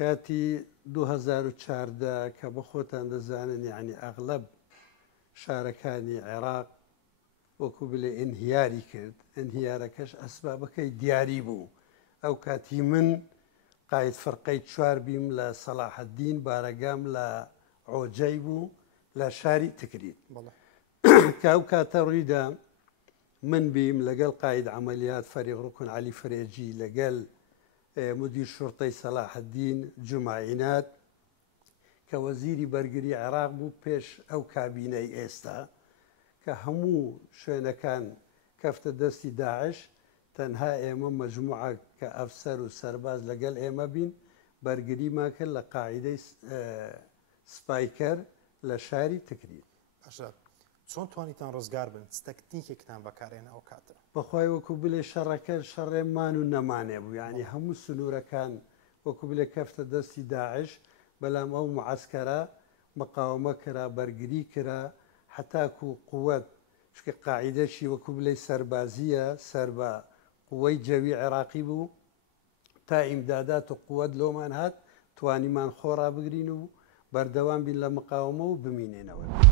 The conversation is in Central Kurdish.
كاتی 2014 کە بە خۆتان دەزانن یعنی ئەغلب شارەکانی عێراق وەکو بڵێ ئینهیاری کرد. ئینهیارەکەش ئەسبابەکەی دیاری بوو. ئەو کاتی من قاید فەرقەی چوار بیم لە سەلاحەددین بارەگام لە عۆجەی بوو لە شاری تکریت کە ئەو کاتە ڕوویدا من بیم لەگەڵ قاید عملیات فەریق ڕوکن عەلی فرێجی لەگەڵ مدیر شورتەی سەلاحەددین جوماعینات کە وەزیری بەرگری عێراق بوو پێش ئەو کابینەی ئێستا کە هەموو شوێنەکان کەفتە دەستی داعش تەنها ئێمە مەجموعە کە ئەفسەر و سەرباز لەگەڵ ئێمە بین بەرگریمان کرد لە قاعیدەی سپایکەر لە شاری تکریت. چۆن توانیتان ڕزگار بن تەکنیکێکتان بەکارێنە ئەو کاتە؟ بەخوای وەکو بلێ شەڕەکە شەڕێمان و نەمانێ بوو، یعنی هەموو سنوورەکان وەکو بلێ کەفتە دەستی داعش بەلام ئەو معسکەرە مقاومە کرا بەرگری کرا حتاکو قووەت چکە قاعیدەشی وەکو بلێ سەربازیە سەر بە قووەی جەوی عێراقی بوو تا ئیمدادات و قووەت لۆمان هات توانیمان خۆڕا بگرین و بەردەوام بین لە مقاومە و بمینێنەوە.